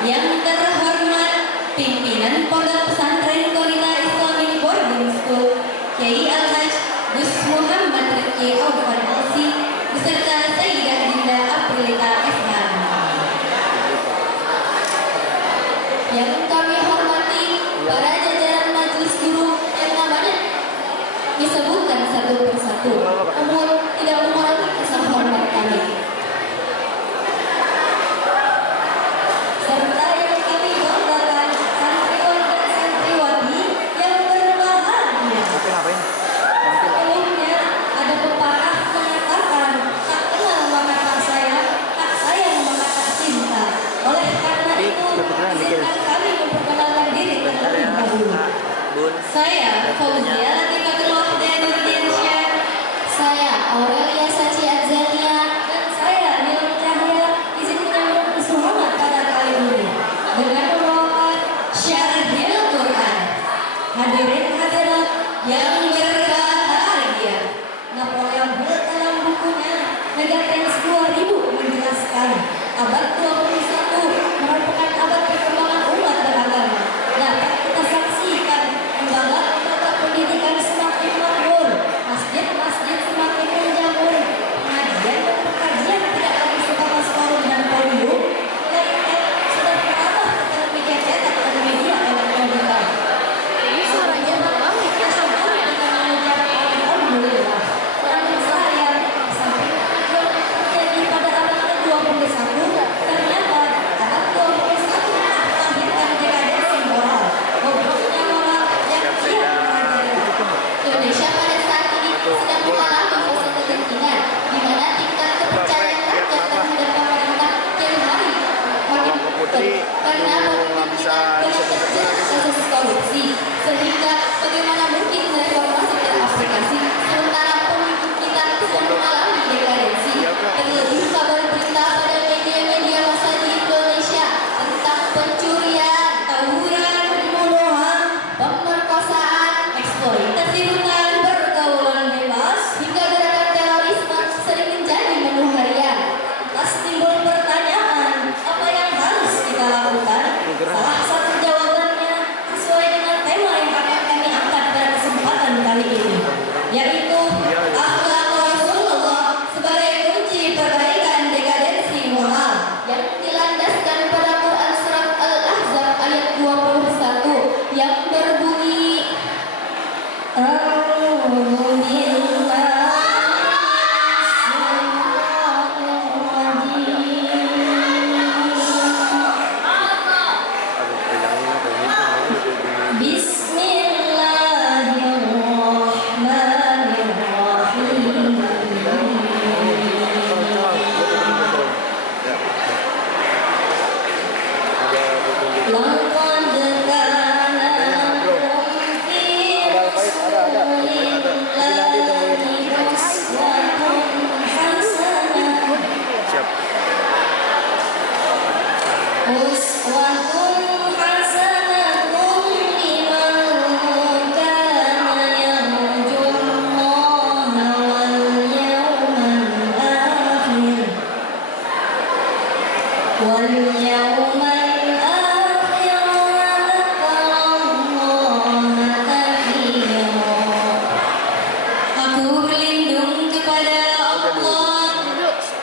Yang terhormat pimpinan Pondok Pesantren Qonita Islamic Boarding School Kiai Al-Hajj Gus Muhammad Rifki Aufan LC beserta Sayyidah Dinda Aprilita SH. Yang kami hormati para jajaran majelis guru yang namanya disebutkan satu persatu, namun tidak mengurangi rasa hormat kami. Serta yang kami banggakan santriwan dan santriwati yang berbahagia. Sebelumnya ada pepatah mengatakan, tak kenal maka tak sayang, tak sayang maka tak cinta. Oleh karena itu, izinkan kami memperkenalkan diri terlebih dahulu. Saya Fauzia Latifatul Wahdanuddinsyah. Saya Aurelia Sachi Azania. Dan saya Nilam Cahya. Izinkan bersemangat pada kali ini dengan membawakan Syarhil Quran. Hadirin hadirat yang berbahagia, Napoleon Hill dalam bukunya Megatrends 2000 menjelaskan abad 21 merupakan abad perkembangan umat beragama. Dapat kita saksikan lembaga pendidikan semakin makmur, masjid-masjid semakin menjamur, pengajian dan pengkajian tidak lagi sebatas forum dan podium, melainkan sudah berubah ke media cetak dan media elektronik. Ini suaranya banget. Kita sambung dengan mengucapkan alhamdulillah. Orang saya samping pengajian terjadi pada abad ke-21,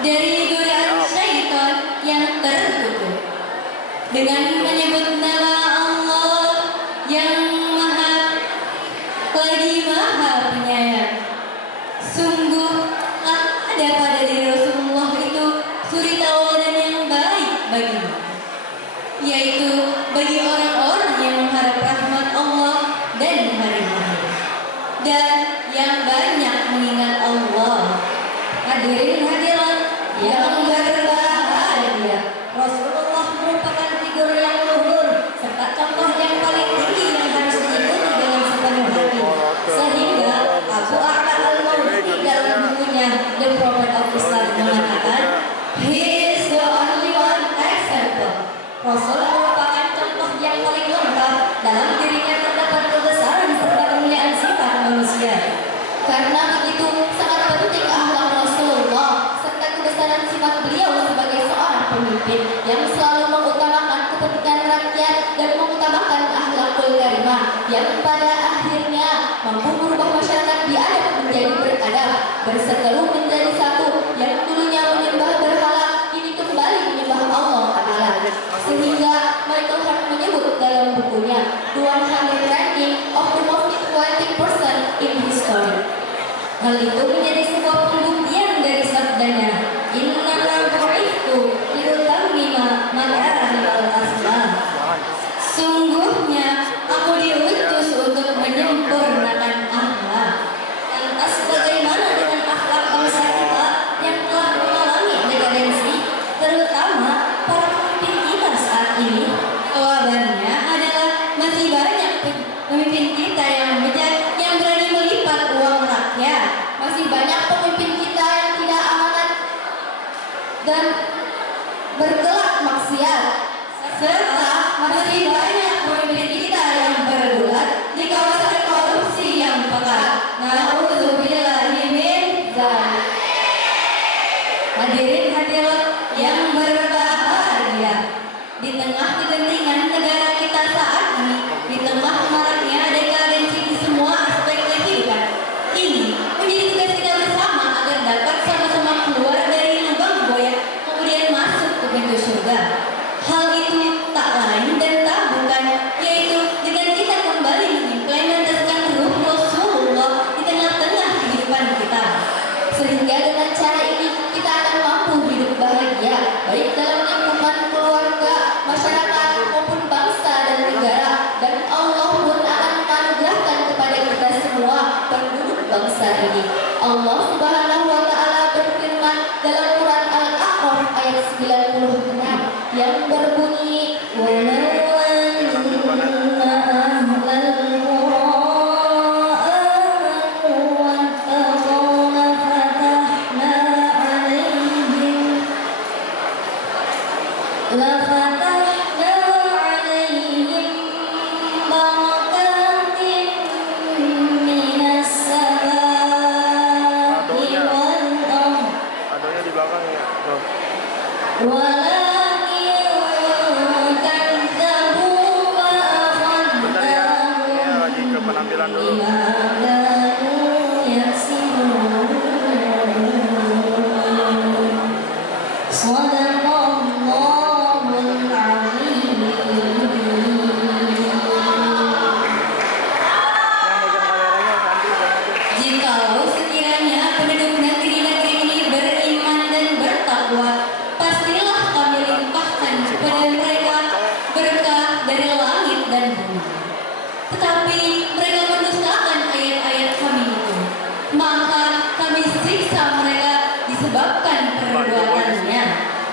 dari godaan syaitan yang terkutuk dengan menyebut nama Allah yang maha lagi maha penyayang. Sungguh ada pada diri Rasulullah itu suri tauladan yang baik bagimu, yaitu bagi orang-orang yang mengharap rahmat Allah dan hari akhir dan yang banyak mengingat Allah. Hadirin hadirat yang berbahagia, Rasulullah merupakan figur yang luhur serta contoh yang paling tinggi yang harus diikuti dengan sepenuh hati. Sehingga Abu A'la al-Mawardi dalam bukunya The Prophet of Islam mengatakan, "He is the only one example." Rasul merupakan contoh yang paling lengkap. Dalam dirinya terdapat kebesaran serta kemuliaan sifat manusia. Karena begitu sangat penting akhlak Rasulullah serta kebesaran sifat beliau sebagai seorang pemimpin yang selalu mengutamakan kepentingan rakyat dan mengutamakan akhlakul karimah yang pada akhirnya mampu merubah masyarakat biadab menjadi beradab, berseteru menjadi satu, yang dulunya menyembah berhala kini kembali menyembah Allah Ta'ala. Sehingga Michael Hart menyebut dalam bukunya 100 Ranking of the Most Influential Person in History. Hal itu menjadi sebuah pembuktian dari sabdanya, "Innama bu'ithu liutammima makarimal akhlaq." Sungguhnya aku diutus untuk menyempurnakan akhlak. Lantas bagaimana dengan akhlak bangsa kita yang telah mengalami dekadensi, terutama para pemimpin kita saat ini? Jawabannya adalah masih banyak pemimpin kita yang bejat, yang berani melipat uang rakyat. Masih banyak pemimpin kita yang tidak amanat dan bergelak maksiat. Serta masih banyak pemimpin kita yang bergulat di kawasan korupsi yang pekat. Na'udzubillahi min dzalik. Hadirin hadirat yang berbahagia, di tengah kegentingan negara kita saat ini, di tengah maraknya dekadensi di semua aspek kehidupan, ini menjadi tugas kita bersama agar dapat sama-sama keluar dari lubang buaya kemudian masuk ke pintu surga. Hal itu tak lain dan tak bukan, yaitu dengan kita kembali mengimplementasikan ruh Rasulullah di tengah-tengah kehidupan kita. Sehingga dengan cara ini kita akan mampu hidup bahagia, baik dalam lingkungan keluarga, masyarakat maupun bangsa dan negara. Dan Allah pun akan menganugerahkan kepada kita semua penduduk bangsa ini. Allah Subhanahu wa Ta'ala berfirman dalam Quran Al-A'raf ayat 96 yang berbunyi, "Walau anna ahlal qura amanu wattaqaw lafatahna 'alaihim barakatin minas samaa'i wal ardh." Adanya di belakang ya. Tuh. Bentar ya. Ini lagi ke penampilan dulu. Jikalau sekiranya penduduk negeri-negeri ini beriman dan bertakwa, pastilah kami limpahkan kepada mereka berkah dari langit dan bumi. Tetapi mereka mendustakan ayat-ayat kami itu, maka kami siksa mereka disebabkan perbuatannya.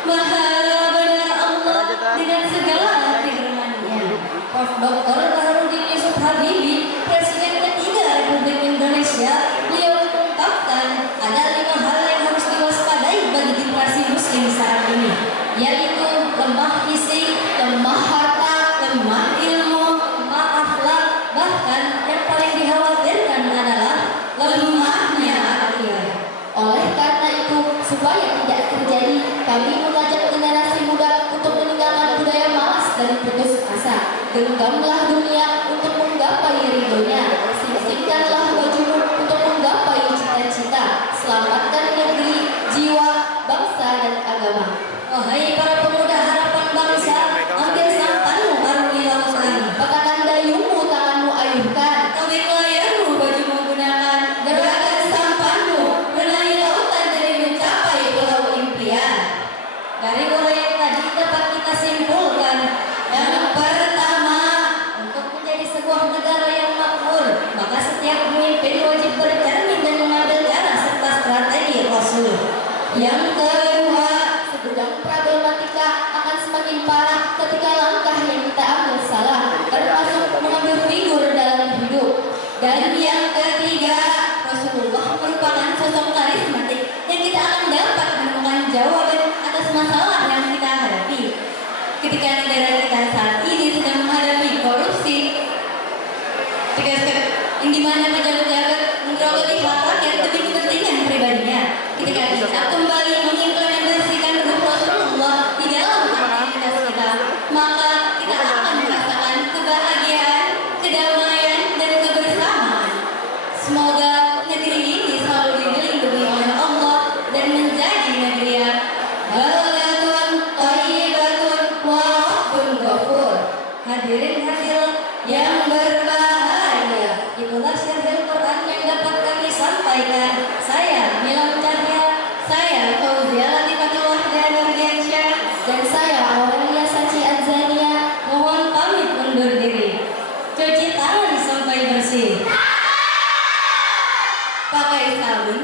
Maha benar Allah dengan segala firman-Nya. Prof. Dr. Baharudin Yusuf Habibie, Presiden ketiga Republik Indonesia, beliau mengungkapkan ada 5 hal yang harus diwaspadai bagi generasi muslim saat ini, yaitu lemah fisik, lemah harta, lemah ilmu, lemah akhlak, bahkan yang paling dikhawatirkan adalah lemahnya akhirat. Oleh karena itu, supaya tidak terjadi, kami mengajak generasi muda untuk meninggalkan budaya malas dan putus asa. Genggamlah dunia untuk menggapai ridhonya. Singkirkanlah bajumu untuk menggapai cita-cita. Selamatkan negeri, jiwa, bangsa sampaikan, saya Milam Cahya, saya Fauzia Latifatul Wahda Nurdiansyah, dan saya Aurelia Saci Adzania. Mohon pamit undur diri. Cuci tangan sampai bersih. Pakai sabun